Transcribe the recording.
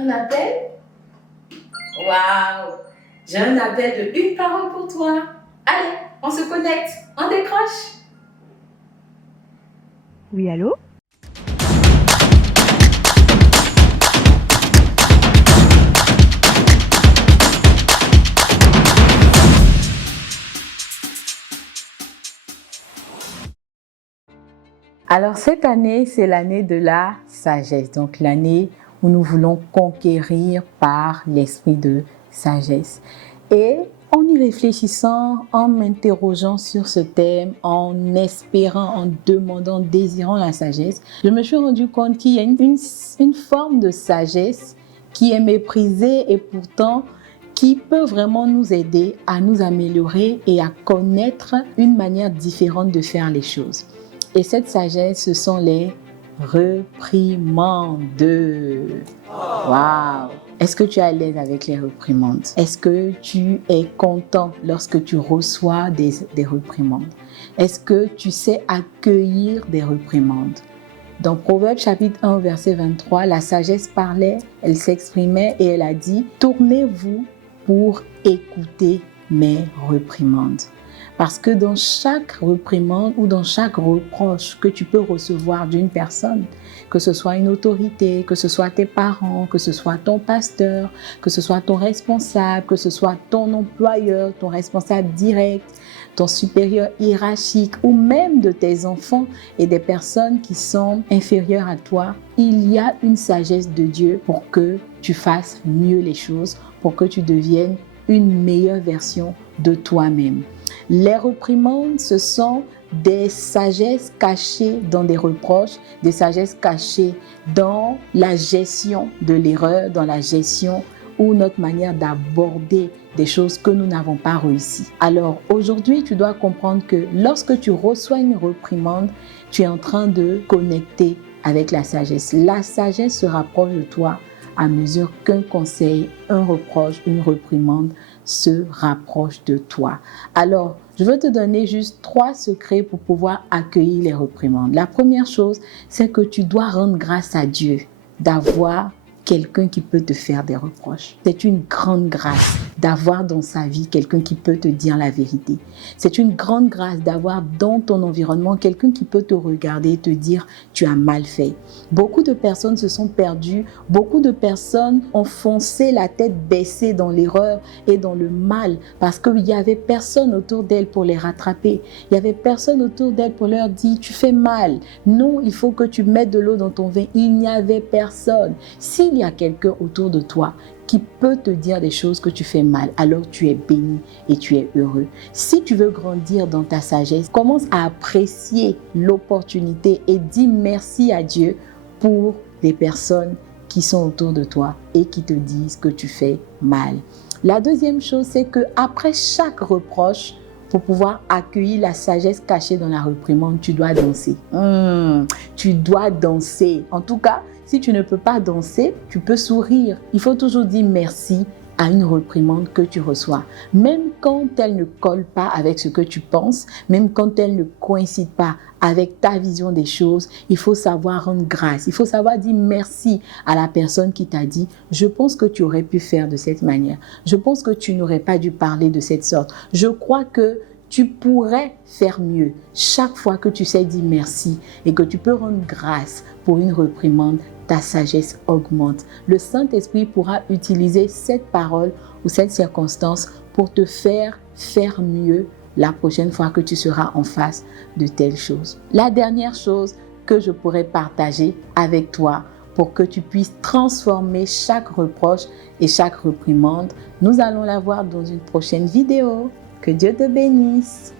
Un appel? Waouh! J'ai un appel de une parole pour toi. Allez, on se connecte, on décroche. Oui, allô? Alors cette année, c'est l'année de la sagesse, donc l'année où nous voulons conquérir par l'esprit de sagesse. Et en y réfléchissant, en m'interrogeant sur ce thème, en espérant, en demandant, en désirant la sagesse, je me suis rendu compte qu'il y a une forme de sagesse qui est méprisée et pourtant qui peut vraiment nous aider à nous améliorer et à connaître une manière différente de faire les choses. Et cette sagesse, ce sont les reprimandes. Waouh! Est-ce que tu es à l'aise avec les reprimandes? Est-ce que tu es content lorsque tu reçois des reprimandes? Est-ce que tu sais accueillir des reprimandes? Dans Proverbes chapitre 1, verset 23, la sagesse parlait, elle s'exprimait et elle a dit « Tournez-vous pour écouter mes reprimandes ». Parce que dans chaque reprimande ou dans chaque reproche que tu peux recevoir d'une personne, que ce soit une autorité, que ce soit tes parents, que ce soit ton pasteur, que ce soit ton responsable, que ce soit ton employeur, ton responsable direct, ton supérieur hiérarchique ou même de tes enfants et des personnes qui sont inférieures à toi, il y a une sagesse de Dieu pour que tu fasses mieux les choses, pour que tu deviennes une meilleure version de toi-même. Les reprimandes, ce sont des sagesses cachées dans des reproches, des sagesses cachées dans la gestion de l'erreur, dans la gestion ou notre manière d'aborder des choses que nous n'avons pas réussi. Alors aujourd'hui, tu dois comprendre que lorsque tu reçois une reprimande, tu es en train de connecter avec la sagesse. La sagesse se rapproche de toi à mesure qu'un conseil, un reproche, une reprimande se rapproche de toi. Alors, je veux te donner juste 3 secrets pour pouvoir accueillir les reprimandes. La première chose, c'est que tu dois rendre grâce à Dieu d'avoir quelqu'un qui peut te faire des reproches. C'est une grande grâce d'avoir dans sa vie quelqu'un qui peut te dire la vérité. C'est une grande grâce d'avoir dans ton environnement quelqu'un qui peut te regarder et te dire « tu as mal fait ». Beaucoup de personnes se sont perdues, beaucoup de personnes ont foncé la tête baissée dans l'erreur et dans le mal parce qu'il n'y avait personne autour d'elles pour les rattraper. Il n'y avait personne autour d'elles pour leur dire « tu fais mal, non, il faut que tu mettes de l'eau dans ton vin ». Il n'y avait personne. S'il y a quelqu'un autour de toi qui peut te dire des choses que tu fais mal, alors tu es béni et tu es heureux. Si tu veux grandir dans ta sagesse, commence à apprécier l'opportunité et dis merci à Dieu pour les personnes qui sont autour de toi et qui te disent que tu fais mal. La deuxième chose, c'est qu'après chaque reproche, pour pouvoir accueillir la sagesse cachée dans la reprimande, tu dois danser. Tu dois danser. En tout cas, si tu ne peux pas danser, tu peux sourire. Il faut toujours dire merci à une reprimande que tu reçois. Même quand elle ne colle pas avec ce que tu penses, même quand elle ne coïncide pas avec ta vision des choses, il faut savoir rendre grâce. Il faut savoir dire merci à la personne qui t'a dit « je pense que tu aurais pu faire de cette manière. Je pense que tu n'aurais pas dû parler de cette sorte. Je crois que tu pourrais faire mieux ». Chaque fois que tu sais dire merci et que tu peux rendre grâce pour une reprimande, ta sagesse augmente. Le Saint-Esprit pourra utiliser cette parole ou cette circonstance pour te faire mieux la prochaine fois que tu seras en face de telles choses. La dernière chose que je pourrais partager avec toi pour que tu puisses transformer chaque reproche et chaque reprimande, nous allons la voir dans une prochaine vidéo. Que Dieu te bénisse.